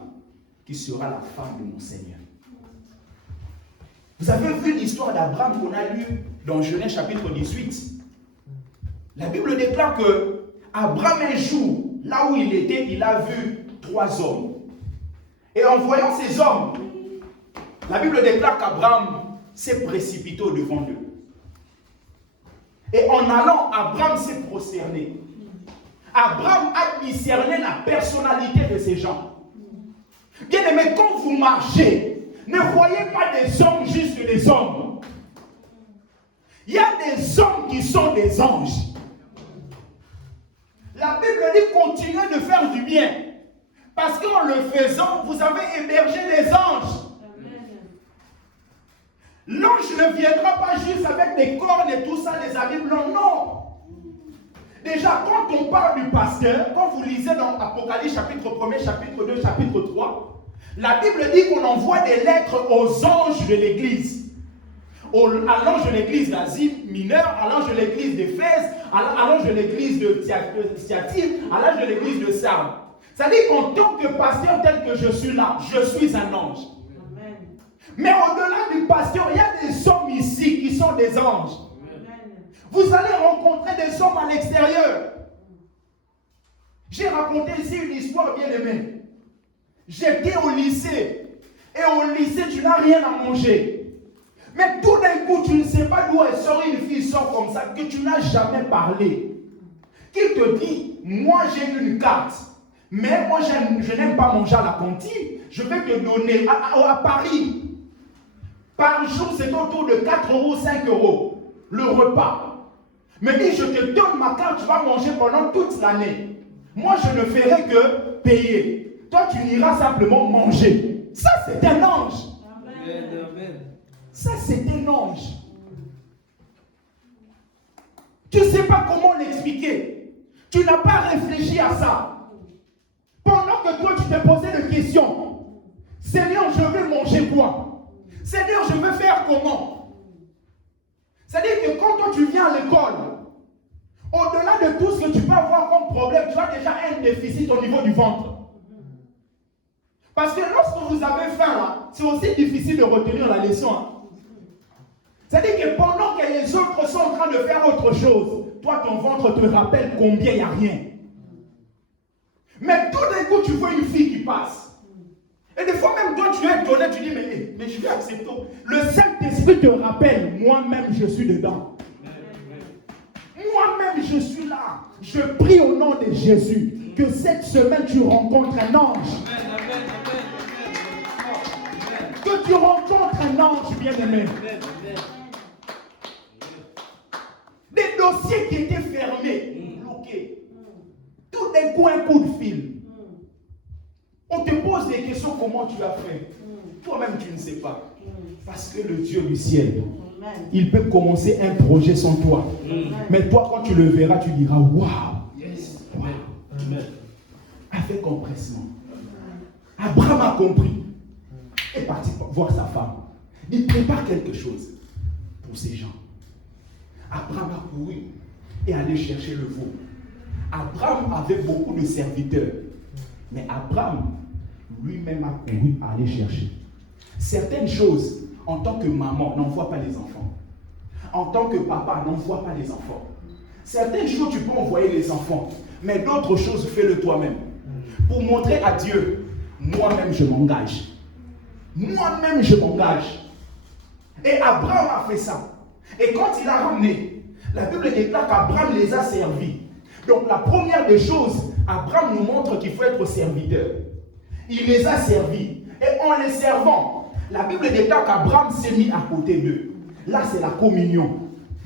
qui sera la femme de mon Seigneur. Vous avez vu l'histoire d'Abraham qu'on a lue dans Genèse chapitre 18. La Bible déclare que Abraham un jour, là où il était, il a vu 3 hommes. Et en voyant ces hommes, la Bible déclare qu'Abraham s'est précipité au-devant d'eux. Et en allant, Abraham s'est prosterné. Abraham a discerné la personnalité de ces gens. Bien aimé, quand vous marchez, ne voyez pas des hommes juste des hommes. Il y a des hommes qui sont des anges. La Bible dit continuez de faire du bien. Parce qu'en le faisant, vous avez hébergé les anges. L'ange ne viendra pas juste avec des cornes et tout ça, des habits blancs, non. Déjà, quand on parle du pasteur, quand vous lisez dans Apocalypse chapitre 1er, chapitre 2, chapitre 3, la Bible dit qu'on envoie des lettres aux anges de l'église. À l'ange de l'église d'Asie mineure, à l'ange de l'église d'Éphèse, à l'ange de l'église de Thyatire, à l'ange de l'église de Sardes. C'est-à-dire qu'en tant que pasteur tel que je suis là, je suis un ange. Amen. Mais au-delà du pasteur, il y a des hommes ici qui sont des anges. Amen. Vous allez rencontrer des hommes à l'extérieur. J'ai raconté ici une histoire bien aimée. J'étais au lycée. Et au lycée, tu n'as rien à manger. Mais tout d'un coup, tu ne sais pas d'où elle sort, une fille sort comme ça, que tu n'as jamais parlé. Qui te dit, moi j'ai une carte, mais moi je n'aime pas manger à la cantine, je vais te donner à Paris. Par jour, c'est autour de 4 euros, 5 euros, le repas. Me dit, je te donne ma carte, tu vas manger pendant toute l'année. Moi, je ne ferai que payer. Toi, tu iras simplement manger. Ça, c'est un ange. Amen. Amen. Ça, c'est un ange. Tu ne sais pas comment l'expliquer. Tu n'as pas réfléchi à ça. Pendant que toi, tu t'es posé des questions. Seigneur, je vais manger quoi? Seigneur, je vais faire comment? C'est-à-dire que quand toi, tu viens à l'école, au-delà de tout ce que tu peux avoir comme problème, tu as déjà un déficit au niveau du ventre. Parce que lorsque vous avez faim, là, c'est aussi difficile de retenir la leçon. Hein. C'est-à-dire que pendant que les autres sont en train de faire autre chose, toi, ton ventre te rappelle combien il n'y a rien. Mais tout d'un coup, tu vois une fille qui passe. Et des fois, même toi, tu es étonné, tu dis, mais je vais accepter. Le Saint-Esprit te rappelle, moi-même, je suis dedans. Moi-même, je suis là. Je prie au nom de Jésus que cette semaine, tu rencontres un ange. Que tu rencontres un ange bien-aimé. Des dossiers qui étaient fermés, bloqués. Tout d'un coup, un coup de fil. On te pose des questions, comment tu as fait? Toi-même, tu ne sais pas. Parce que le Dieu du ciel, il peut commencer un projet sans toi. Mais toi, quand tu le verras, tu diras, waouh! Wow. Avec empressement. Abraham a compris. Est parti voir sa femme. Il prépare quelque chose pour ces gens. Abraham a couru et allé chercher le veau. Abraham avait beaucoup de serviteurs. Mais Abraham lui-même a couru à aller chercher. Certaines choses, en tant que maman, n'envoie pas les enfants. En tant que papa, n'envoie pas les enfants. Certaines choses, tu peux envoyer les enfants. Mais d'autres choses, fais-le toi-même. Pour montrer à Dieu, moi-même je m'engage. Moi-même je m'engage. Et Abraham a fait ça. Et quand il a ramené, la Bible déclare qu'Abraham les a servis. Donc la première des choses, Abraham nous montre qu'il faut être serviteur. Il les a servis. Et en les servant, la Bible déclare qu'Abraham s'est mis à côté d'eux. Là, c'est la communion.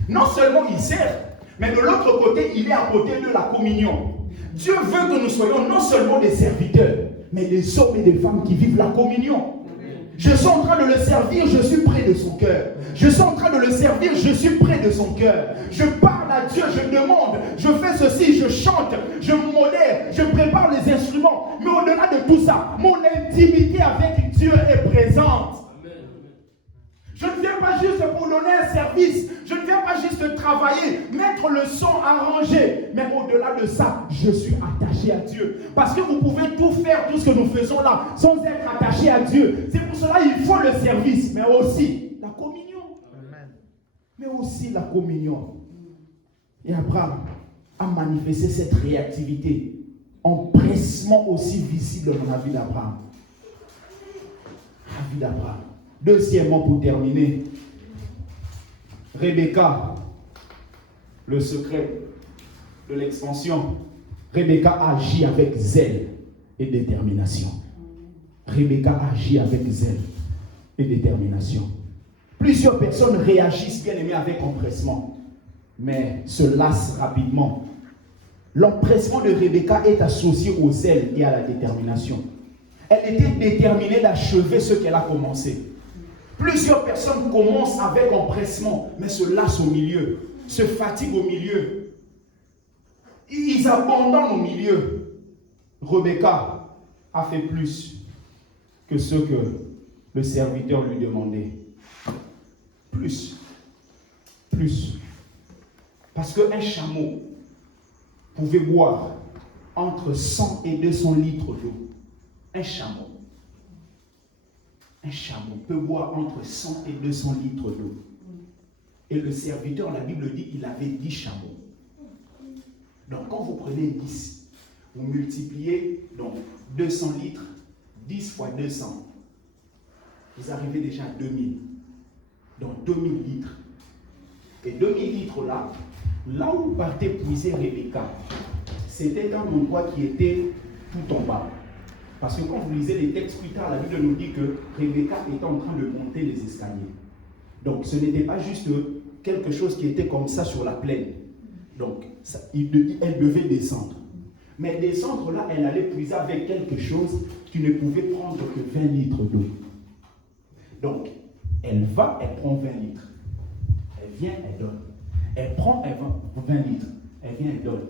Non seulement il sert, mais de l'autre côté, il est à côté de la communion. Dieu veut que nous soyons non seulement des serviteurs, mais des hommes et des femmes qui vivent la communion. Je suis en train de le servir, je suis près de son cœur. Je suis en train de le servir, je suis près de son cœur. Je parle à Dieu, je demande, je fais ceci, je chante, je modère, je prépare les instruments. Mais au-delà de tout ça, mon intimité avec Dieu est présente. Je ne viens pas juste pour donner un service. Je ne viens pas juste travailler, mettre le son, arranger. Mais au-delà de ça, je suis attaché à Dieu. Parce que vous pouvez tout faire, tout ce que nous faisons là, sans être attaché à Dieu. C'est pour cela qu'il faut le service, mais aussi la communion. Amen. Mais aussi la communion. Et Abraham a manifesté cette réactivité, empressement aussi visible dans la vie d'Abraham. La vie d'Abraham. Deuxièmement, pour terminer, Rebecca, le secret de l'expansion. Rebecca agit avec zèle et détermination. Rebecca agit avec zèle et détermination. Plusieurs personnes réagissent, bien aimés, avec empressement, mais se lassent rapidement. L'empressement de Rebecca est associé au zèle et à la détermination. Elle était déterminée d'achever ce qu'elle a commencé. Plusieurs personnes commencent avec empressement, mais se lassent au milieu, se fatiguent au milieu. Ils abandonnent au milieu. Rebecca a fait plus que ce que le serviteur lui demandait. Plus. Parce qu'un chameau pouvait boire entre 100 et 200 litres d'eau. Un chameau peut boire entre 100 et 200 litres d'eau. Et le serviteur, la Bible dit, il avait 10 chameaux. Donc quand vous prenez 10, vous multipliez donc 200 litres, 10 fois 200, vous arrivez déjà à 2000. Donc 2000 litres. Et 2000 litres là où partait puiser Rebecca, c'était un endroit qui était tout en bas. Parce que quand vous lisez les textes plus tard, la Bible nous dit que Rebecca était en train de monter les escaliers. Donc ce n'était pas juste quelque chose qui était comme ça sur la plaine. Donc elle devait descendre. Mais descendre là, elle allait puiser avec quelque chose qui ne pouvait prendre que 20 litres d'eau. Donc elle prend 20 litres. Elle vient, elle donne. Elle prend 20 litres. Elle vient, elle donne.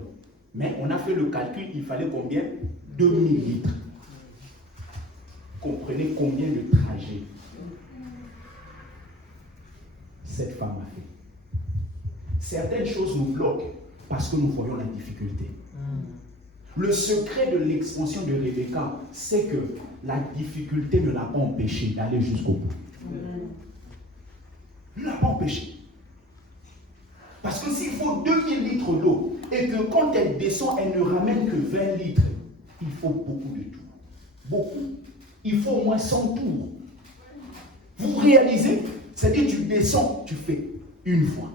Mais on a fait le calcul, il fallait combien? 2000 litres. Comprenez combien de trajets cette femme a fait. Certaines choses nous bloquent parce que nous voyons la difficulté. Le secret de l'expansion de Rebecca, c'est que la difficulté ne l'a pas empêchée d'aller jusqu'au bout. Ne l'a pas empêchée. Parce que s'il faut 2000 litres d'eau et que quand elle descend, elle ne ramène que 20 litres, il faut beaucoup de tours. Beaucoup. Il faut au moins 100 tours. Vous réalisez? C'est-à-dire tu descends, tu fais une fois,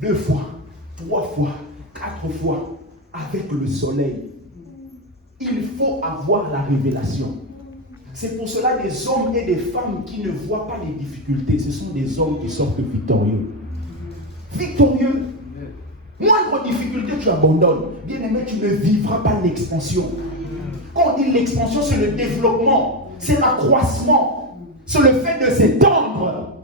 2 fois, 3 fois, 4 fois avec le soleil. Il faut avoir la révélation. C'est pour cela des hommes et des femmes qui ne voient pas les difficultés, ce sont des hommes qui sortent victorieux. Victorieux. Moindre difficulté, tu abandonnes. Bien aimé, tu ne vivras pas l'expansion. Quand on dit l'expansion, c'est le développement, c'est l'accroissement, c'est le fait de s'étendre.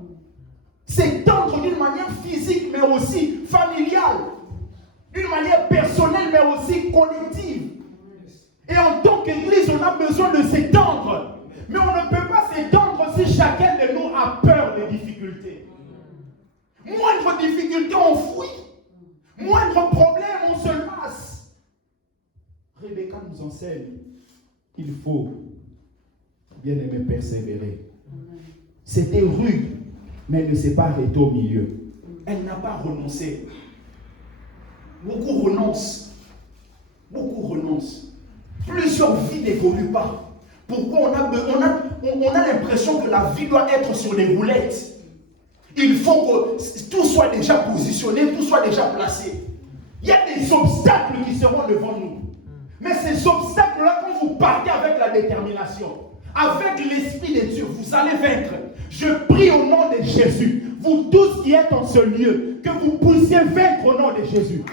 S'étendre d'une manière physique, mais aussi familiale, d'une manière personnelle, mais aussi collective. Et en tant qu'Église, on a besoin de s'étendre. Mais on ne peut pas s'étendre si chacun de nous a peur des difficultés. Moindre difficulté, on fuit. Moindre problème, on se lasse. Rebecca nous enseigne qu'il faut, bien aimé, persévérer. C'était rude, mais elle ne s'est pas arrêtée au milieu. Elle n'a pas renoncé. Beaucoup renoncent. Beaucoup renoncent. Plusieurs vies n'évoluent pas. Pourquoi on a l'impression que la vie doit être sur les roulettes. Il faut que tout soit déjà positionné, tout soit déjà placé. Il y a des obstacles qui seront devant nous. Mais ces obstacles-là, quand vous partez avec la détermination, avec l'Esprit de Dieu, vous allez vaincre. Je prie au nom de Jésus, vous tous qui êtes en ce lieu, que vous puissiez vaincre au nom de Jésus.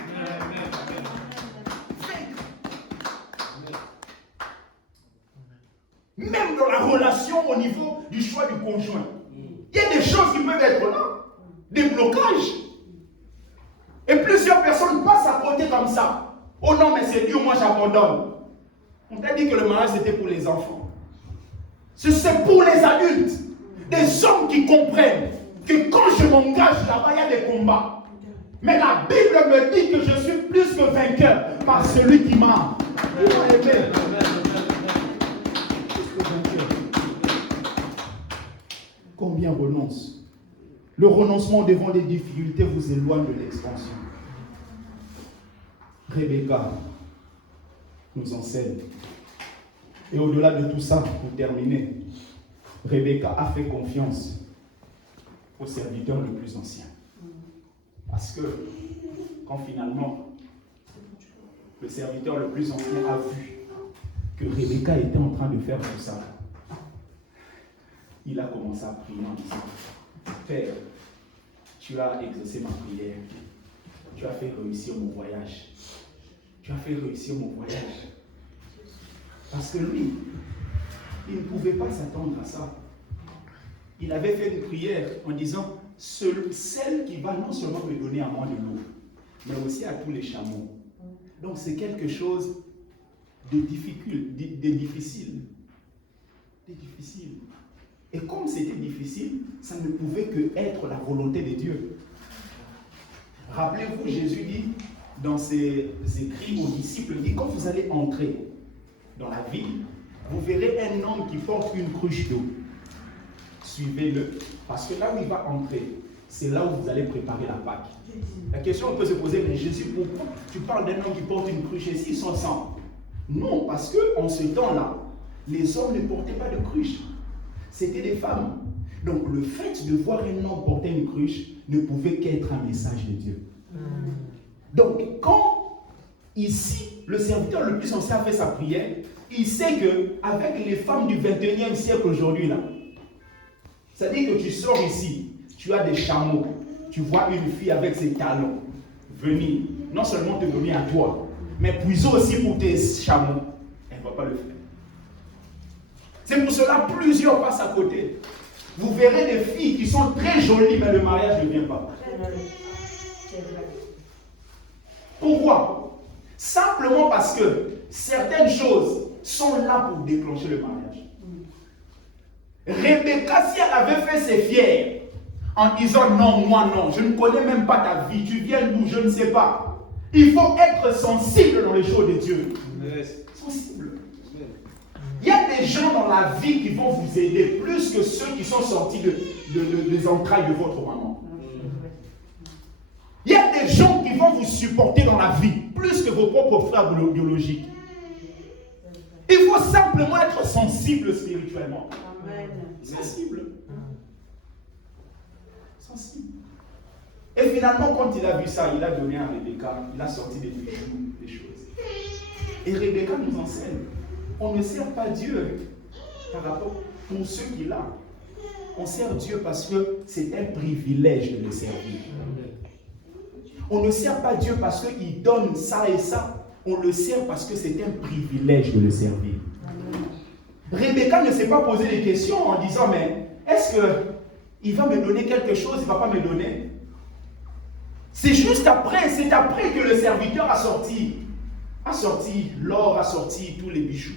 Même dans la relation au niveau du choix du conjoint. Il y a des choses qui peuvent être là, des blocages. Et plusieurs personnes passent à côté comme ça. Oh non, mais c'est Dieu, moi j'abandonne. On t'a dit que le mariage c'était pour les enfants. C'est pour les adultes. Des hommes qui comprennent que quand je m'engage là-bas, il y a des combats. Mais la Bible me dit que je suis plus que vainqueur par celui qui m'a aimé. Combien renoncent? Le renoncement devant des difficultés vous éloigne de l'expansion. Rebecca nous enseigne. Et au-delà de tout ça, pour terminer, Rebecca a fait confiance au serviteur le plus ancien. Parce que quand finalement le serviteur le plus ancien a vu que Rebecca était en train de faire tout ça, il a commencé à prier en disant: Père, tu as exaucé ma prière. Tu as fait réussir mon voyage. Tu as fait réussir mon voyage. Parce que lui, il ne pouvait pas s'attendre à ça. il avait fait une prière en disant, celle qui va non seulement me donner à moi de l'eau, mais aussi à tous les chameaux. Donc c'est quelque chose de difficile. Et comme c'était difficile, ça ne pouvait que être la volonté de Dieu. Rappelez-vous, Jésus dit dans ses écrits aux disciples, il dit, quand vous allez entrer dans la ville, vous verrez un homme qui porte une cruche d'eau. Suivez-le. Parce que là où il va entrer, c'est là où vous allez préparer la Pâque. La question on peut se poser, mais Jésus, pourquoi tu parles d'un homme qui porte une cruche et s'ils sont 100? Non, parce qu'en ce temps-là, les hommes ne portaient pas de cruche. C'était des femmes. Donc le fait de voir un homme porter une cruche ne pouvait qu'être un message de Dieu. Donc quand ici, le serviteur le plus ancien a fait sa prière, il sait qu'avec les femmes du 21e siècle aujourd'hui, là, c'est-à-dire que tu sors ici, tu as des chameaux, tu vois une fille avec ses talons venir, non seulement te donner à toi, mais puiser aussi pour tes chameaux, elle ne va pas le faire. C'est pour cela que plusieurs passent à côté. Vous verrez des filles qui sont très jolies, mais le mariage ne vient pas. Pourquoi? Simplement parce que certaines choses sont là pour déclencher le mariage. Rebecca, si elle avait fait ses fiers en disant non, moi non, je ne connais même pas ta vie, tu viens d'où, je ne sais pas. Il faut être sensible dans les choses de Dieu. Sensible. Il y a des gens dans la vie qui vont vous aider plus que ceux qui sont sortis des entrailles de votre maman. Il y a des gens qui vont vous supporter dans la vie plus que vos propres frères biologiques. Il faut simplement être sensible spirituellement. Amen. Sensible. Sensible. Et finalement, quand il a vu ça, il a donné à Rebecca, il a sorti des bijoux, des choses. Et Rebecca nous enseigne. On ne sert pas Dieu par rapport pour ceux qu'il a. On sert Dieu parce que c'est un privilège de le servir. On ne sert pas Dieu parce qu'il donne ça et ça. On le sert parce que c'est un privilège de le servir. Rebecca ne s'est pas posé des questions en disant, mais est-ce qu'il va me donner quelque chose, il ne va pas me donner? C'est juste après, c'est après que le serviteur a sorti l'or, a sorti tous les bijoux.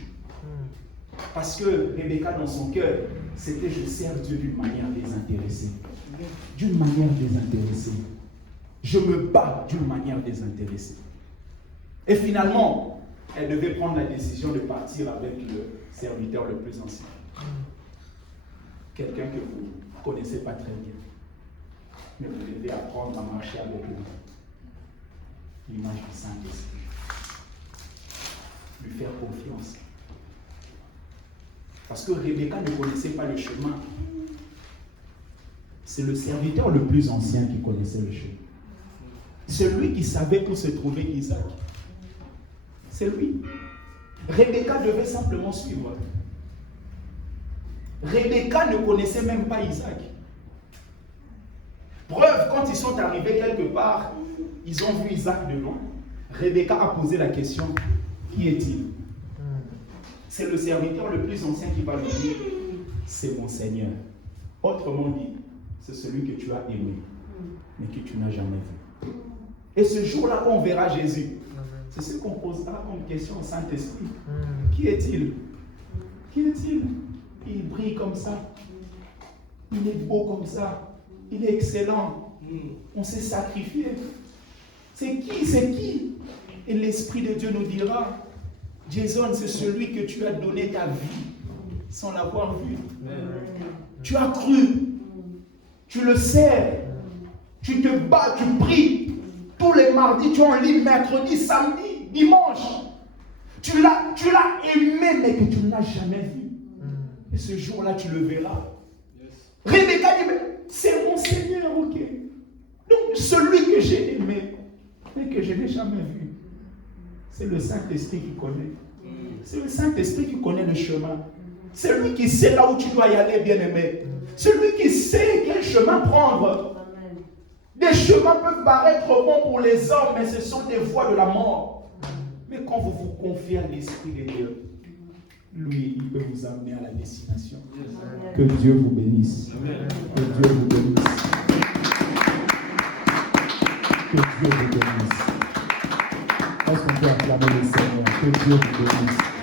Parce que Rebecca, dans son cœur, c'était je sers Dieu d'une manière désintéressée. D'une manière désintéressée. Je me bats d'une manière désintéressée. Et finalement, elle devait prendre la décision de partir avec le serviteur le plus ancien. Quelqu'un que vous ne connaissez pas très bien. Mais vous devez apprendre à marcher avec lui. L'image du Saint-Esprit. Lui faire confiance. Parce que Rebecca ne connaissait pas le chemin. C'est le serviteur le plus ancien qui connaissait le chemin. Celui qui savait où se trouvait Isaac. C'est lui. Rebecca devait simplement suivre. Rebecca ne connaissait même pas Isaac. Preuve, quand ils sont arrivés quelque part, ils ont vu Isaac de loin. Rebecca a posé la question, qui est-il? C'est le serviteur le plus ancien qui va lui dire, c'est mon Seigneur. Autrement dit, c'est celui que tu as aimé, mais que tu n'as jamais vu. Et ce jour-là, quand on verra Jésus, c'est ce qu'on posera comme question au Saint-Esprit. Qui est-il? Qui est-il? Il brille comme ça. Il est beau comme ça. Il est excellent. On s'est sacrifié. C'est qui? C'est qui? Et l'Esprit de Dieu nous dira, Jason, c'est celui que tu as donné ta vie sans l'avoir vu. Tu as cru. Tu le sais. Tu te bats, tu pries. Tous les mardis, tu en lis, mercredi, samedi, dimanche. Tu l'as aimé, mais que tu ne l'as jamais vu. Et ce jour-là, tu le verras. Rebecca dit, c'est mon Seigneur, ok. Donc, celui que j'ai aimé, mais que je n'ai jamais vu, c'est le Saint-Esprit qui connaît. C'est le Saint-Esprit qui connaît le chemin. C'est lui qui sait là où tu dois y aller, bien-aimé. C'est lui qui sait quel chemin prendre. Des chemins peuvent paraître bons pour les hommes, mais ce sont des voies de la mort. Mais quand vous vous confiez à l'Esprit de Dieu, lui, il peut vous amener à la destination. Que Dieu vous bénisse. Que Dieu vous bénisse. Que Dieu vous bénisse. Est-ce qu'on peut acclamer le Seigneur? Que Dieu vous bénisse.